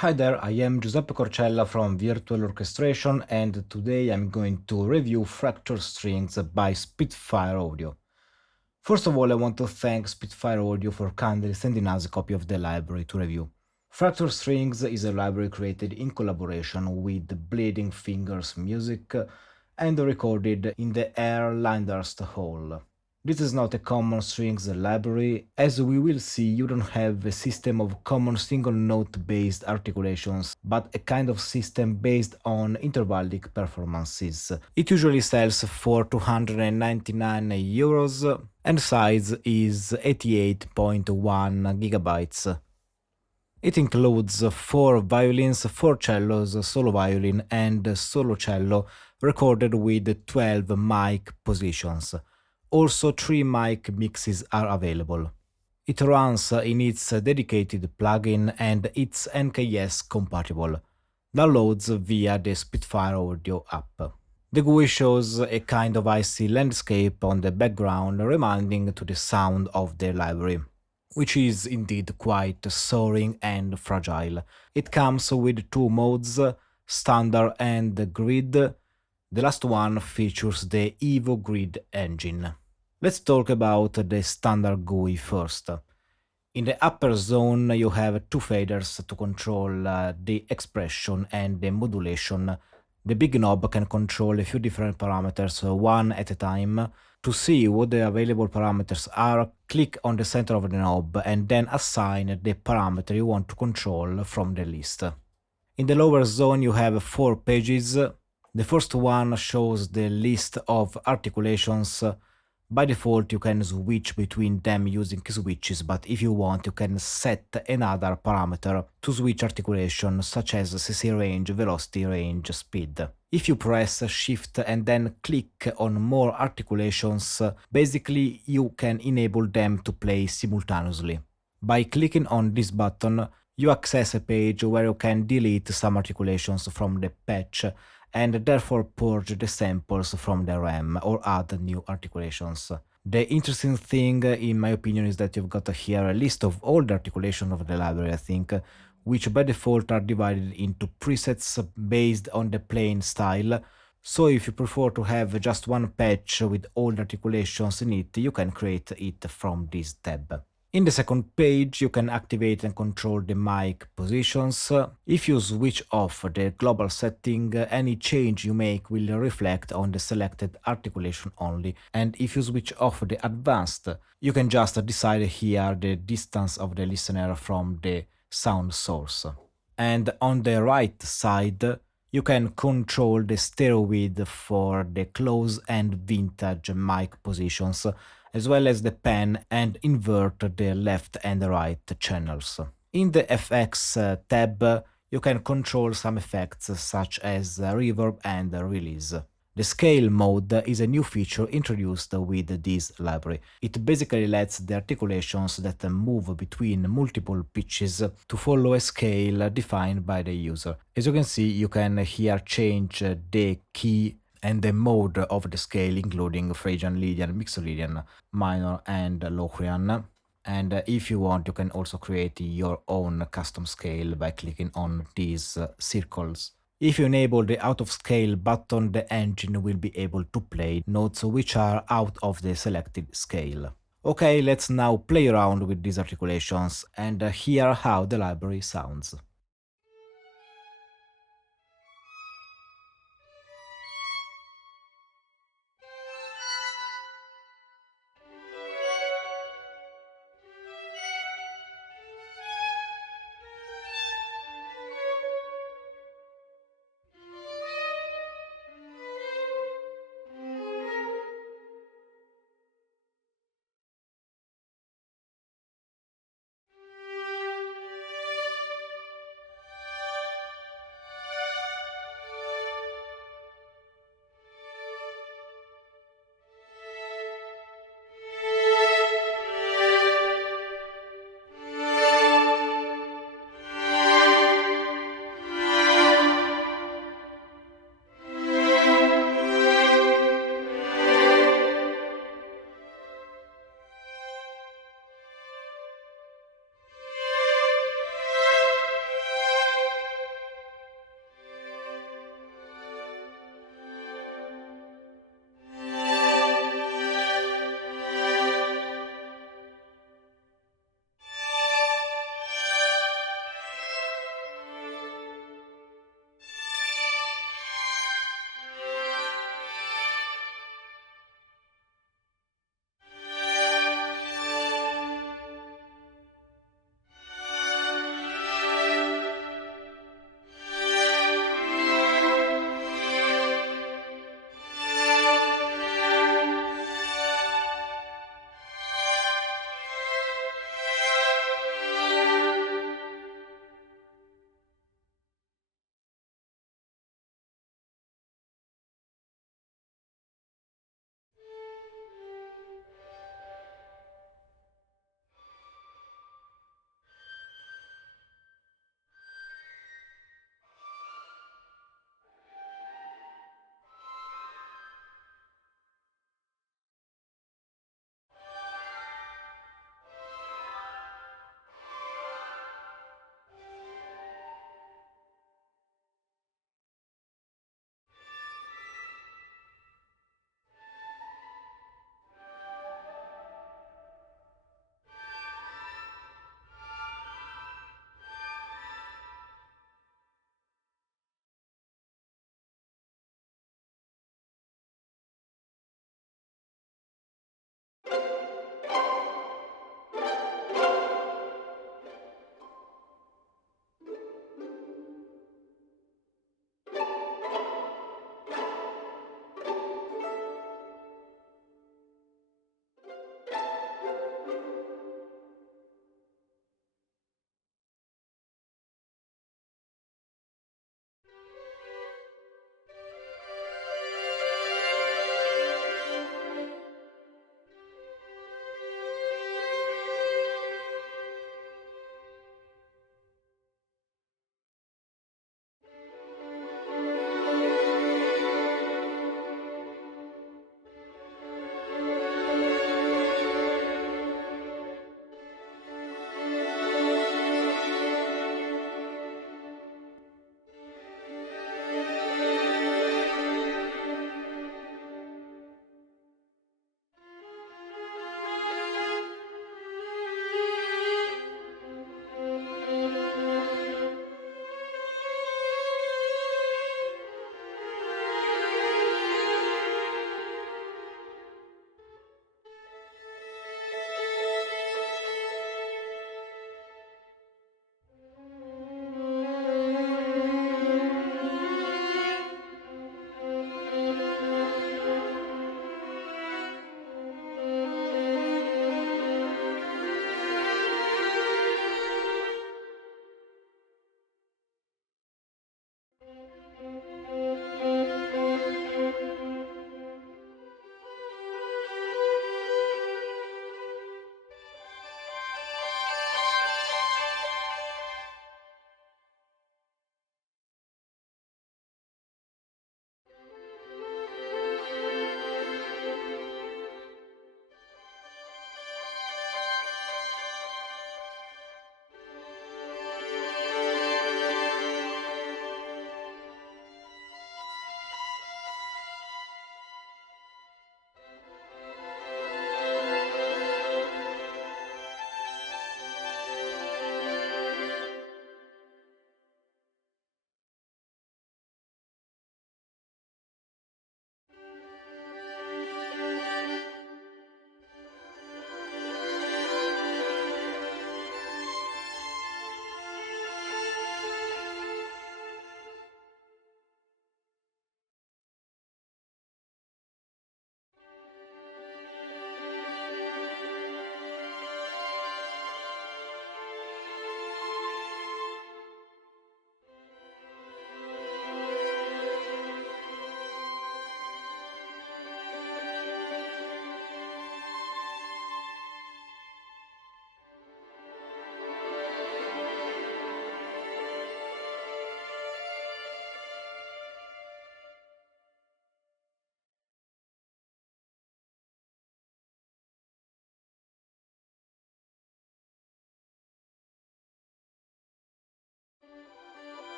Hi there, I am Giuseppe Corcella from Virtual Orchestration, and today I'm going to review Fracture Strings by Spitfire Audio. First of all, I want to thank Spitfire Audio for kindly sending us a copy of the library to review. Fracture Strings is a library created in collaboration with Bleeding Fingers Music and recorded in the Air Lyndhurst Hall. This is not a common strings library. As we will see, you don't have a system of common single note based articulations, but a kind of system based on intervallic performances. It usually sells for 299 euros and size is 88.1 gigabytes. It includes 4 violins, 4 cellos, solo violin, and solo cello recorded with 12 mic positions. Also, 3 mic mixes are available. It runs in its dedicated plugin and it's NKS compatible. Downloads via the Spitfire Audio app. The GUI shows a kind of icy landscape on the background, reminding to the sound of the library, which is indeed quite soaring and fragile. It comes with 2 modes, standard and grid. The last one features the Evo Grid engine. Let's talk about the standard GUI first. In the upper zone, you have 2 faders to control the expression and the modulation. The big knob can control a few different parameters, one at a time. To see what the available parameters are, click on the center of the knob and then assign the parameter you want to control from the list. In the lower zone, you have 4 pages. The first one shows the list of articulations. By default, you can switch between them using key switches, but if you want, you can set another parameter to switch articulation, such as CC range, velocity range, speed. If you press Shift and then click on more articulations, basically you can enable them to play simultaneously. By clicking on this button, you access a page where you can delete some articulations from the patch and therefore purge the samples from the RAM or add new articulations. The interesting thing, in my opinion, is that you've got here a list of all the articulations of the library, I think, which by default are divided into presets based on the playing style. So if you prefer to have just one patch with all the articulations in it, you can create it from this tab. In the second page, you can activate and control the mic positions. If you switch off the global setting, any change you make will reflect on the selected articulation only, and if you switch off the advanced, you can just decide here the distance of the listener from the sound source. And on the right side, you can control the stereo width for the close and vintage mic positions, as well as the pan and invert the left and right channels. In the FX tab, you can control some effects such as reverb and release. The scale mode is a new feature introduced with this library. It basically lets the articulations that move between multiple pitches to follow a scale defined by the user. As you can see, you can here change the key and the mode of the scale, including Phrygian, Lydian, Mixolydian, minor, and Locrian. And if you want, you can also create your own custom scale by clicking on these circles. If you enable the out of scale button, the engine will be able to play notes which are out of the selected scale. Okay, let's now play around with these articulations and hear how the library sounds.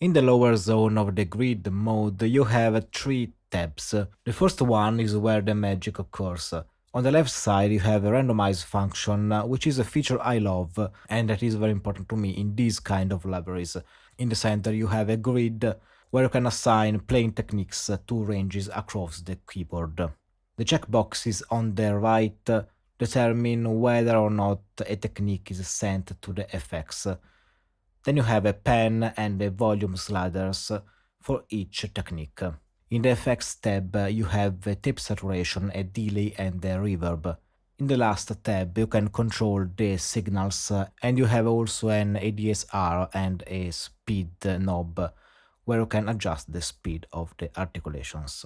In the lower zone of the grid mode, you have three tabs. The first one is where the magic occurs. On the left side, you have a randomize function, which is a feature I love, and that is very important to me in these kind of libraries. In the center, you have a grid where you can assign playing techniques to ranges across the keyboard. The checkboxes on the right determine whether or not a technique is sent to the effects. Then you have a pen and a volume sliders for each technique. In the effects tab, you have a tape saturation, a delay, and a reverb. In the last tab, you can control the signals, and you have also an ADSR and a speed knob, where you can adjust the speed of the articulations.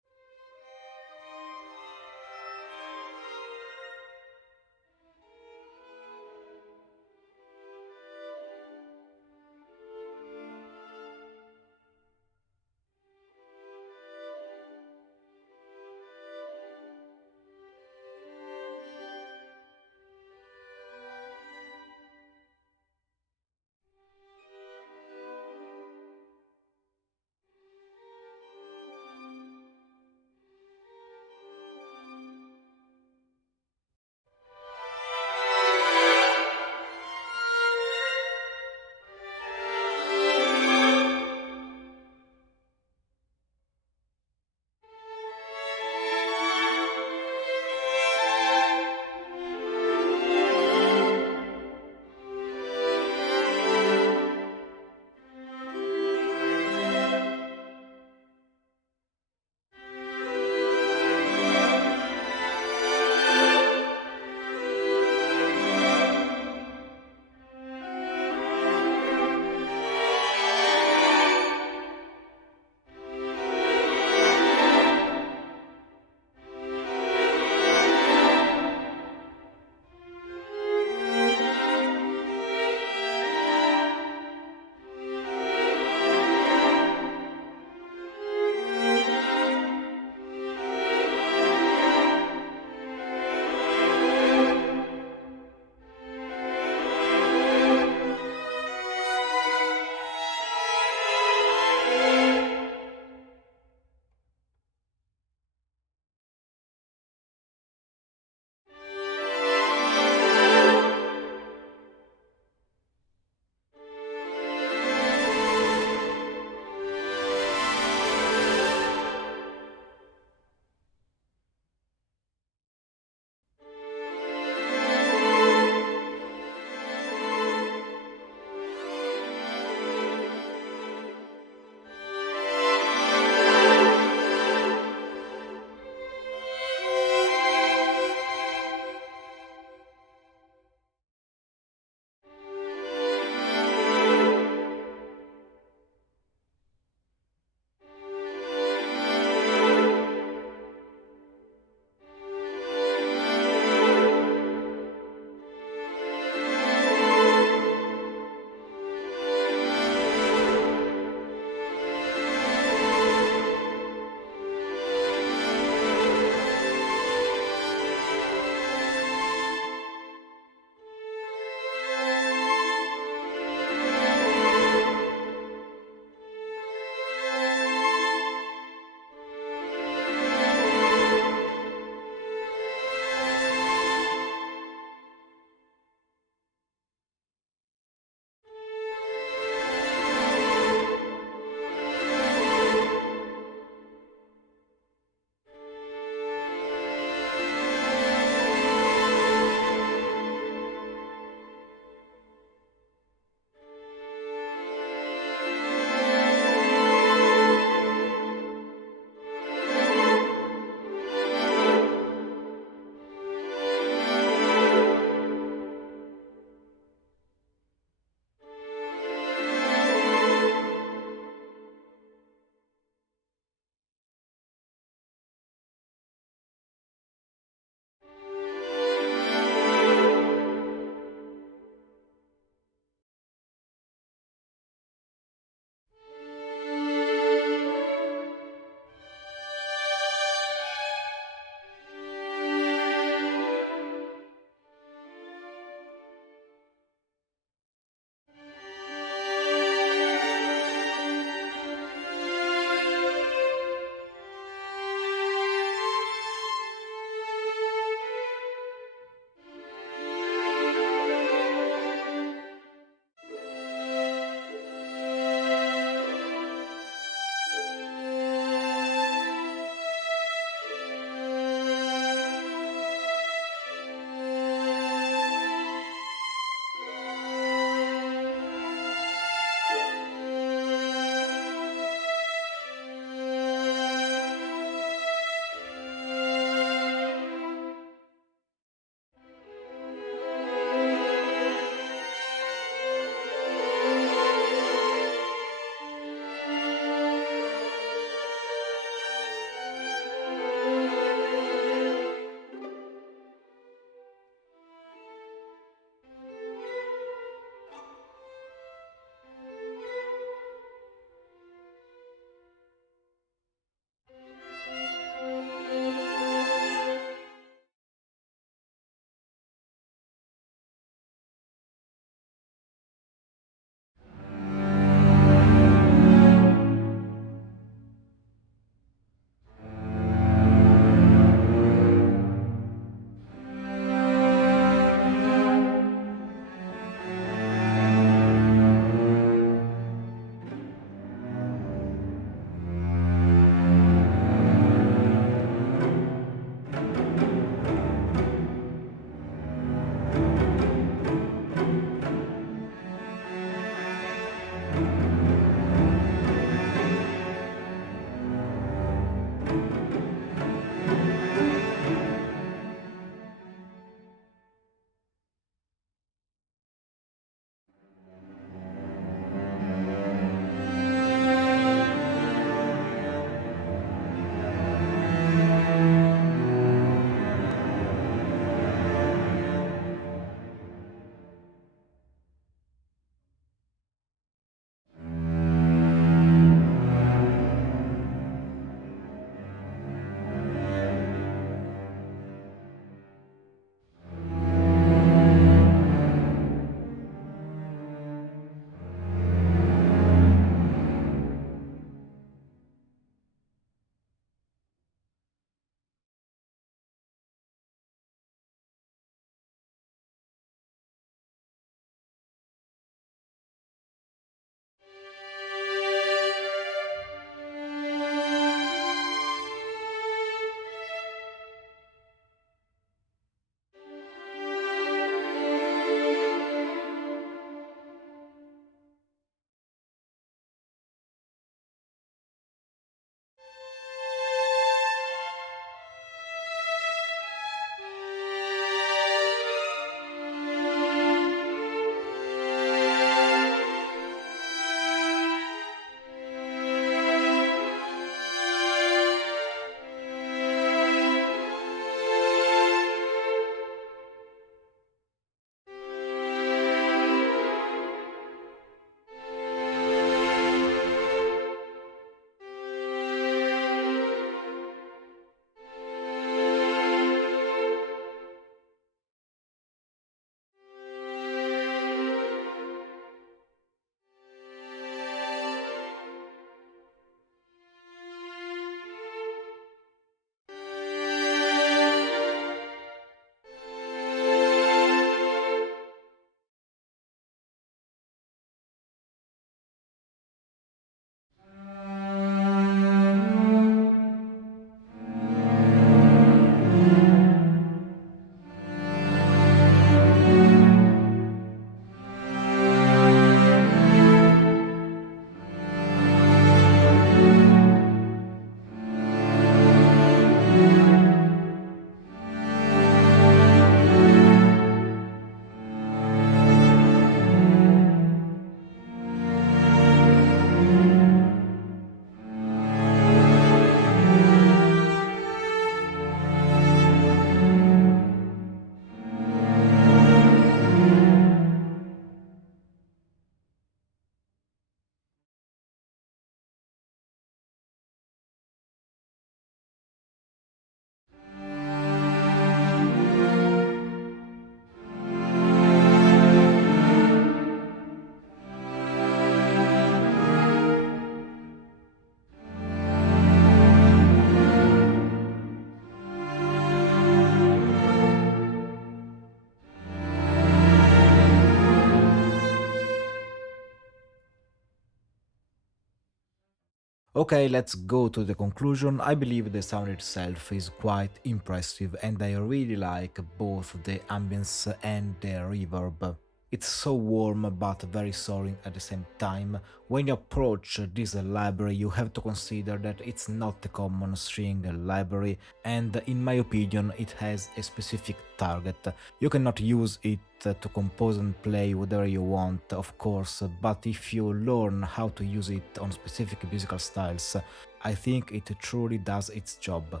Okay, let's go to the conclusion. I believe the sound itself is quite impressive and I really like both the ambience and the reverb. It's so warm but very soaring at the same time. When you approach this library, you have to consider that it's not a common string library, and in my opinion, it has a specific target. You cannot use it to compose and play whatever you want, of course, but if you learn how to use it on specific musical styles, I think it truly does its job.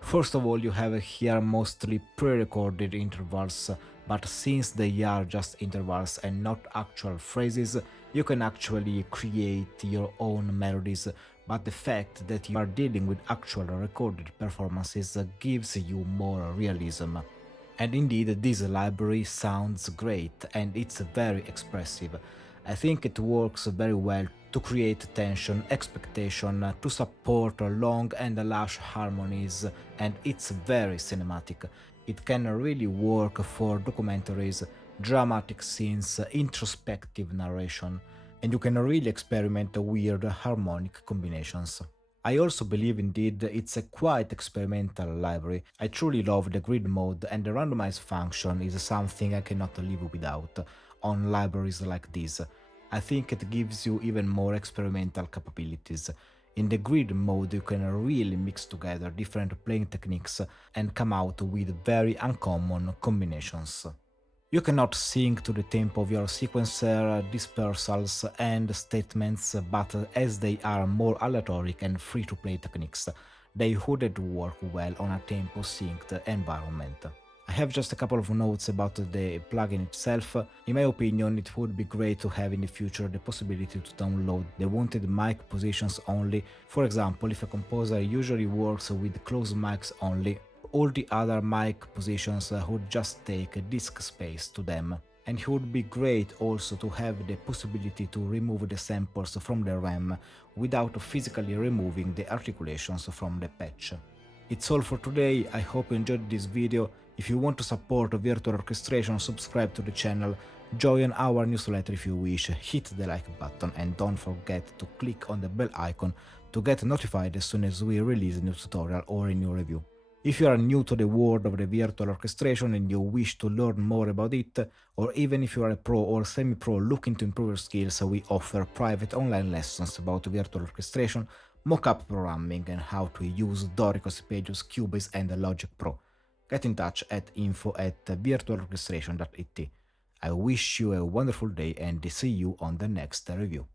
First of all, you have here mostly pre-recorded intervals, but since they are just intervals and not actual phrases, you can actually create your own melodies, but the fact that you are dealing with actual recorded performances gives you more realism. And indeed, this library sounds great and it's very expressive. I think it works very well to create tension, expectation, to support long and lush harmonies, and it's very cinematic. It can really work for documentaries, dramatic scenes, introspective narration, and you can really experiment weird harmonic combinations. I also believe indeed it's a quite experimental library. I truly love the grid mode and the randomize function is something I cannot live without on libraries like this. I think it gives you even more experimental capabilities. In the grid mode you can really mix together different playing techniques and come out with very uncommon combinations. You cannot sync to the tempo of your sequencer, dispersals and statements, but as they are more aleatoric and free-to-play techniques, they wouldn't work well on a tempo-synced environment. I have just a couple of notes about the plugin itself. In my opinion, it would be great to have in the future the possibility to download the wanted mic positions only. For example, if a composer usually works with closed mics only, all the other mic positions would just take disk space to them. And it would be great also to have the possibility to remove the samples from the RAM without physically removing the articulations from the patch. It's all for today, I hope you enjoyed this video. If you want to support virtual orchestration, subscribe to the channel, join our newsletter if you wish, hit the like button and don't forget to click on the bell icon to get notified as soon as we release a new tutorial or a new review. If you are new to the world of the virtual orchestration and you wish to learn more about it, or even if you are a pro or semi-pro looking to improve your skills, we offer private online lessons about virtual orchestration, mock-up programming and how to use Doric, Arpeggios, Cubase and Logic Pro. Get in touch at info@virtualorchestration.it. I wish you a wonderful day and see you on the next review.